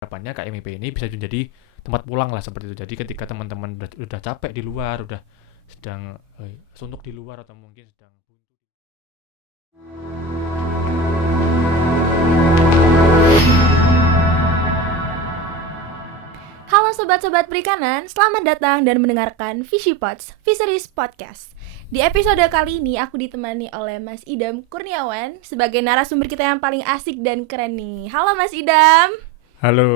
harapannya KMIP ini bisa menjadi tempat pulang lah seperti itu. Jadi ketika teman-teman udah capek di luar, udah sedang suntuk di luar atau mungkin sedang Halo sobat-sobat perikanan, selamat datang dan mendengarkan Fishy Pods, Fisheries Podcast. Di episode kali ini aku ditemani oleh Mas Idam Kurniawan sebagai narasumber kita yang paling asik dan keren nih. Halo Mas Idam. Halo.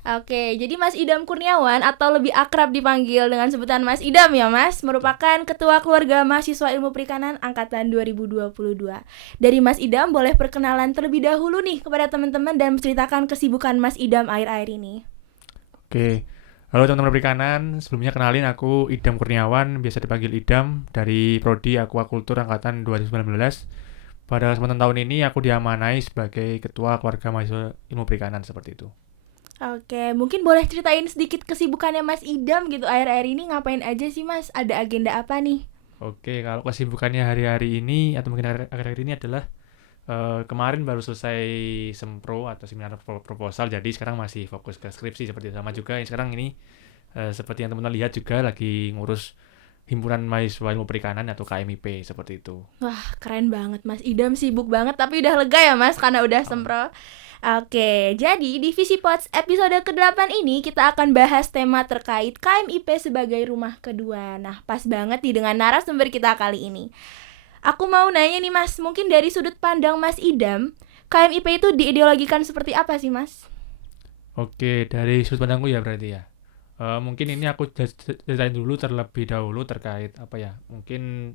Oke, jadi Mas Idam Kurniawan atau lebih akrab dipanggil dengan sebutan Mas Idam ya Mas, merupakan Ketua Keluarga Mahasiswa Ilmu Perikanan Angkatan 2022. Dari Mas Idam boleh perkenalan terlebih dahulu nih kepada teman-teman dan menceritakan kesibukan Mas Idam akhir-akhir ini. Oke. Halo teman-teman perikanan, sebelumnya kenalin aku Idam Kurniawan, biasa dipanggil Idam, dari Prodi Aquaculture Angkatan 2019. Pada kesempatan tahun ini aku diamanai sebagai Ketua Keluarga Mahasiswa Ilmu Perikanan seperti itu. Oke, mungkin boleh ceritain sedikit kesibukannya Mas Idam gitu akhir-akhir ini ngapain aja sih Mas? Ada agenda apa nih? Oke, kalau kesibukannya hari-hari ini atau mungkin akhir-akhir ini adalah kemarin baru selesai sempro atau seminar proposal, jadi sekarang masih fokus ke skripsi seperti itu. Sama juga sekarang ini seperti yang teman-teman lihat juga lagi ngurus Himpunan Mahasiswa Ilmu Perikanan atau KMIP seperti itu. Wah, keren banget Mas Idam, sibuk banget tapi udah lega ya Mas karena udah sempro. Oke, jadi di Fishy Pods episode ke-8 ini kita akan bahas tema terkait KMIP sebagai rumah kedua. Nah, pas banget nih dengan narasumber kita kali ini. Aku mau nanya nih Mas, mungkin dari sudut pandang Mas Idam, KMIP itu diideologikan seperti apa sih Mas? Oke, dari sudut pandangku ya berarti ya. Mungkin ini aku ceritain dulu terlebih dahulu terkait apa ya, mungkin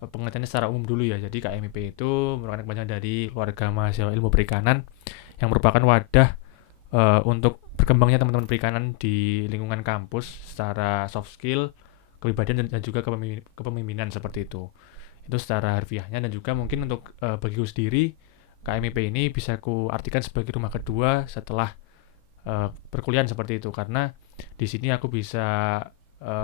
pengertiannya secara umum dulu ya. Jadi KMIP itu merupakan kepanjangan dari Keluarga Mahasiswa Ilmu Perikanan yang merupakan wadah untuk berkembangnya teman-teman perikanan di lingkungan kampus secara soft skill, kepribadian dan juga kepemimpinan seperti itu. Itu secara harfiahnya, dan juga mungkin untuk bagiku sendiri KMIP ini bisa ku artikan sebagai rumah kedua setelah perkuliahan seperti itu, karena di sini aku bisa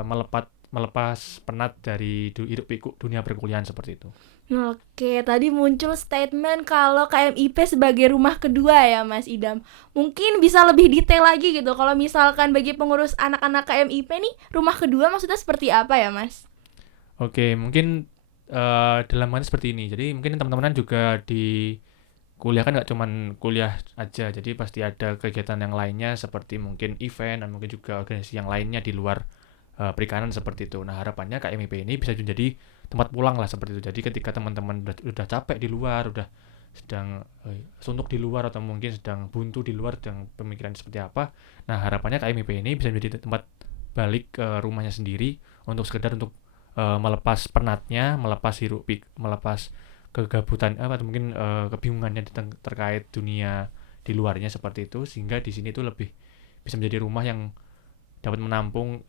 melepas penat dari hidup pikuk dunia perkuliahan seperti itu. Oke, tadi muncul statement kalau KMIP sebagai rumah kedua ya Mas Idam. Mungkin bisa lebih detail lagi gitu. Kalau misalkan bagi pengurus anak-anak KMIP nih, rumah kedua maksudnya seperti apa ya Mas? Oke, mungkin dalam hal seperti ini. Jadi mungkin teman-teman juga di kuliah kan nggak cuman kuliah aja, jadi pasti ada kegiatan yang lainnya seperti mungkin event dan mungkin juga organisasi yang lainnya di luar perikanan seperti itu. Nah, harapannya KMIP ini bisa menjadi tempat pulang lah seperti itu. Jadi ketika teman-teman udah capek di luar, udah sedang suntuk di luar atau mungkin sedang buntu di luar dengan pemikiran seperti apa, nah harapannya KMIP ini bisa menjadi tempat balik ke rumahnya sendiri untuk sekedar untuk melepas penatnya, melepas kegabutan atau mungkin kebingungannya terkait dunia di luarnya seperti itu, sehingga di sini itu lebih bisa menjadi rumah yang dapat menampung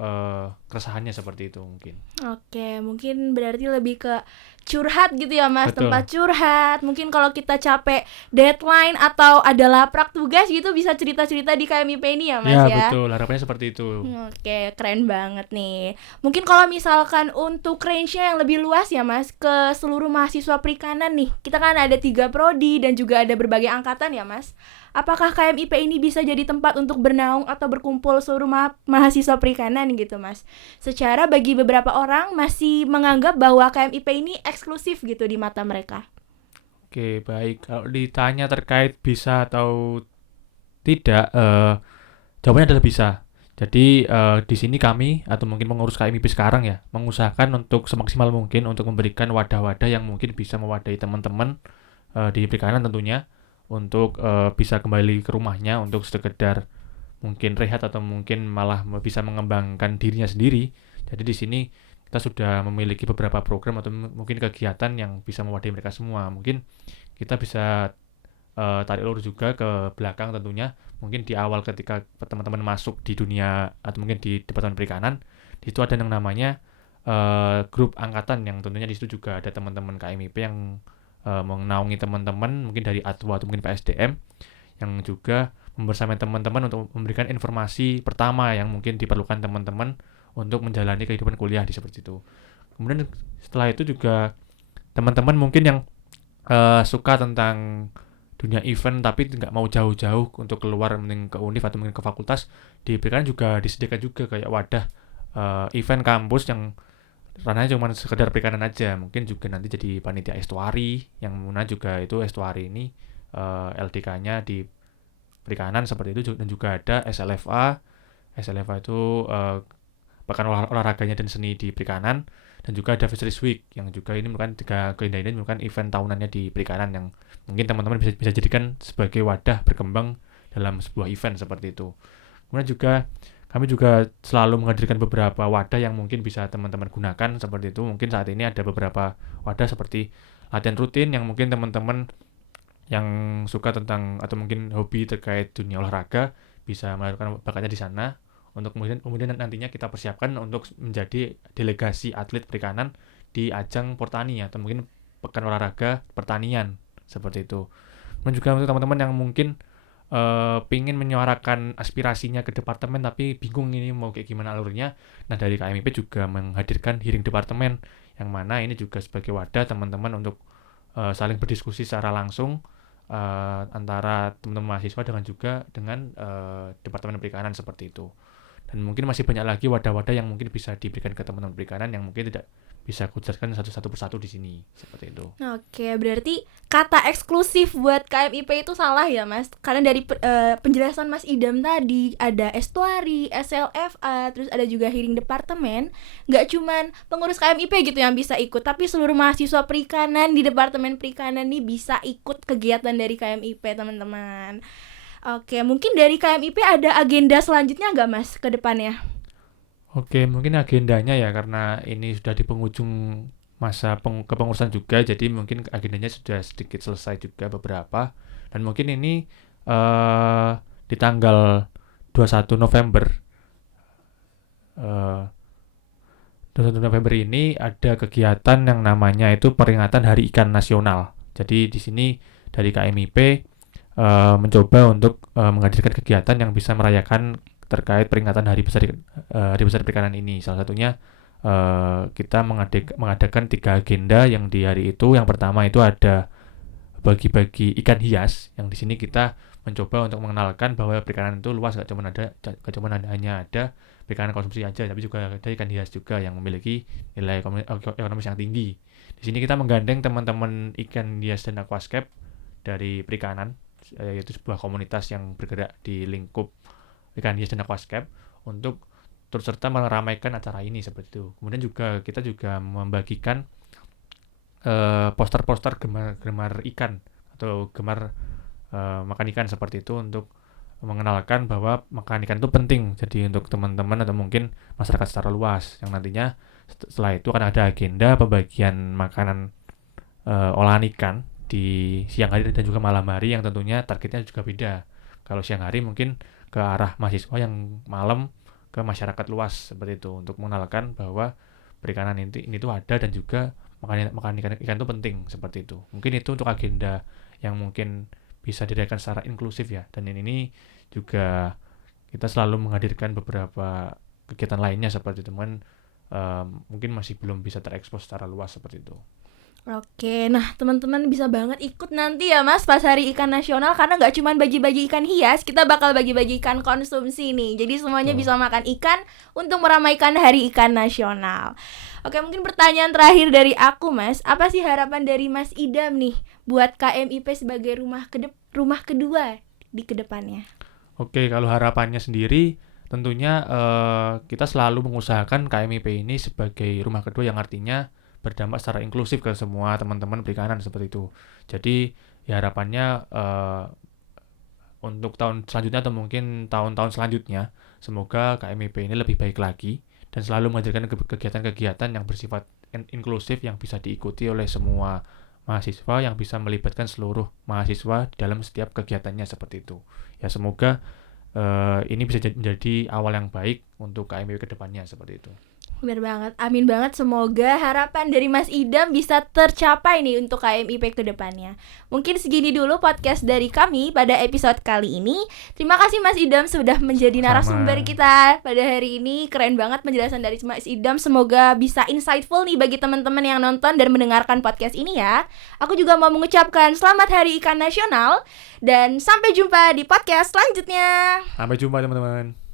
keresahannya seperti itu mungkin. Oke, mungkin berarti lebih ke curhat gitu ya Mas. Betul. Tempat curhat. Mungkin kalau kita capek deadline atau ada laprak tugas gitu bisa cerita-cerita di KMIP ini ya Mas Ya, ya. betul, harapannya seperti itu. Oke, keren banget nih. Mungkin kalau misalkan untuk range-nya yang lebih luas ya Mas, ke seluruh mahasiswa perikanan nih. Kita kan ada 3 prodi dan juga ada berbagai angkatan ya Mas. Apakah KMIP ini bisa jadi tempat untuk bernaung atau berkumpul seluruh mahasiswa perikanan gitu Mas? Secara bagi beberapa orang masih menganggap bahwa KMIP ini eksklusif gitu di mata mereka. Oke, baik. Kalau ditanya terkait bisa atau tidak, jawabannya adalah bisa. Jadi di sini kami atau mungkin pengurus KMIP sekarang ya mengusahakan untuk semaksimal mungkin untuk memberikan wadah-wadah yang mungkin bisa mewadahi teman-teman di perikanan tentunya, untuk bisa kembali ke rumahnya untuk sekedar mungkin rehat atau mungkin malah bisa mengembangkan dirinya sendiri. Jadi di sini kita sudah memiliki beberapa program atau mungkin kegiatan yang bisa mewadahi mereka semua. Mungkin kita bisa tarik ulur juga ke belakang tentunya. Mungkin di awal ketika teman-teman masuk di dunia atau mungkin di Departemen Perikanan, di situ ada yang namanya grup angkatan, yang tentunya di situ juga ada teman-teman KMIP yang menaungi teman-teman mungkin dari ATWA atau mungkin PSDM, yang juga membersamai teman-teman untuk memberikan informasi pertama yang mungkin diperlukan teman-teman untuk menjalani kehidupan kuliah di seperti itu. Kemudian setelah itu juga teman-teman mungkin yang suka tentang dunia event tapi nggak mau jauh-jauh untuk keluar, mending ke univ atau mungkin ke fakultas, di perikanan juga disediakan juga kayak wadah event kampus yang ranahnya cuma sekedar perikanan aja. Mungkin juga nanti jadi panitia estuari, yang mana juga itu estuari ini LDK-nya di perikanan seperti itu, dan juga ada SLFA. SLFA itu pekan olahraganya dan seni di perikanan, dan juga ada Fisheries Week yang juga ini merupakan tiga keindahan ini merupakan event tahunannya di perikanan yang mungkin teman-teman bisa jadikan sebagai wadah berkembang dalam sebuah event seperti itu. Kemudian juga kami juga selalu menghadirkan beberapa wadah yang mungkin bisa teman-teman gunakan seperti itu. Mungkin saat ini ada beberapa wadah seperti latihan rutin yang mungkin teman-teman yang suka tentang atau mungkin hobi terkait dunia olahraga bisa melakukan bakatnya di sana, untuk kemudian nantinya kita persiapkan untuk menjadi delegasi atlet perikanan di ajang Portani atau mungkin pekan olahraga pertanian seperti itu. Dan juga untuk teman-teman yang mungkin pingin menyuarakan aspirasinya ke departemen tapi bingung ini mau kayak gimana alurnya, nah dari KMIP juga menghadirkan hearing departemen, yang mana ini juga sebagai wadah teman-teman untuk saling berdiskusi secara langsung antara teman-teman mahasiswa dengan departemen perikanan seperti itu. Dan mungkin masih banyak lagi wadah-wadah yang mungkin bisa diberikan ke teman-teman perikanan yang mungkin tidak bisa kujelaskan satu persatu di sini seperti itu. Oke, berarti kata eksklusif buat KMIP itu salah ya Mas? Karena dari penjelasan Mas Idam tadi ada estuari, SLFA, terus ada juga hearing departemen. Nggak cuman pengurus KMIP gitu yang bisa ikut, tapi seluruh mahasiswa perikanan di departemen perikanan nih bisa ikut kegiatan dari KMIP teman-teman. Oke, mungkin dari KMIP ada agenda selanjutnya nggak Mas ke depannya? Oke, mungkin agendanya ya, karena ini sudah di penghujung masa kepengurusan juga, jadi mungkin agendanya sudah sedikit selesai juga beberapa. Dan mungkin ini di tanggal 21 November 21 November ini ada kegiatan yang namanya itu peringatan Hari Ikan Nasional. Jadi di sini dari KMIP mencoba untuk menghadirkan kegiatan yang bisa merayakan terkait peringatan Hari Besar Perikanan ini. Salah satunya kita mengadakan 3 agenda yang di hari itu. Yang pertama itu ada bagi-bagi ikan hias, yang di sini kita mencoba untuk mengenalkan bahwa perikanan itu luas, gak cuma hanya ada perikanan konsumsi aja, tapi juga ada ikan hias juga yang memiliki nilai ekonomis yang tinggi. Di sini kita menggandeng teman-teman ikan hias dan aquascape dari perikanan, yaitu sebuah komunitas yang bergerak di lingkup ikan hias dan aquascape, untuk turut serta meramaikan acara ini seperti itu. Kemudian juga kita juga membagikan poster-poster gemar ikan atau gemar makan ikan seperti itu, untuk mengenalkan bahwa makan ikan itu penting. Jadi untuk teman-teman atau mungkin masyarakat secara luas, yang nantinya setelah itu akan ada agenda pembagian makanan olahan ikan di siang hari dan juga malam hari, yang tentunya targetnya juga beda. Kalau siang hari mungkin ke arah mahasiswa, yang malam ke masyarakat luas seperti itu, untuk mengenalkan bahwa perikanan ini tuh ada, dan juga makan ikan itu penting seperti itu. Mungkin itu untuk agenda yang mungkin bisa dirayakan secara inklusif ya. Dan ini juga kita selalu menghadirkan beberapa kegiatan lainnya seperti itu, mungkin masih belum bisa terekspos secara luas seperti itu. Oke, nah teman-teman bisa banget ikut nanti ya Mas pas Hari Ikan Nasional, karena nggak cuma bagi-bagi ikan hias, kita bakal bagi-bagi ikan konsumsi nih. Jadi semuanya bisa makan ikan untuk meramaikan Hari Ikan Nasional. Oke, mungkin pertanyaan terakhir dari aku Mas, apa sih harapan dari Mas Idam nih buat KMIP sebagai rumah kedua di kedepannya? Oke, kalau harapannya sendiri tentunya kita selalu mengusahakan KMIP ini sebagai rumah kedua, yang artinya berdampak secara inklusif ke semua teman-teman perikanan seperti itu. Jadi ya harapannya untuk tahun selanjutnya atau mungkin tahun-tahun selanjutnya, semoga KMIP ini lebih baik lagi dan selalu menghadirkan kegiatan-kegiatan yang bersifat inklusif, yang bisa diikuti oleh semua mahasiswa, yang bisa melibatkan seluruh mahasiswa dalam setiap kegiatannya seperti itu. Ya semoga ini bisa menjadi awal yang baik untuk KMIP ke depannya seperti itu. Bener banget, amin banget. Semoga harapan dari Mas Idam bisa tercapai nih untuk KMIP ke depannya. Mungkin segini dulu podcast dari kami pada episode kali ini. Terima kasih Mas Idam sudah menjadi narasumber kita pada hari ini. Keren banget penjelasan dari Mas Idam. Semoga bisa insightful nih bagi teman-teman yang nonton dan mendengarkan podcast ini ya. Aku juga mau mengucapkan selamat Hari Ikan Nasional dan sampai jumpa di podcast selanjutnya. Sampai jumpa teman-teman.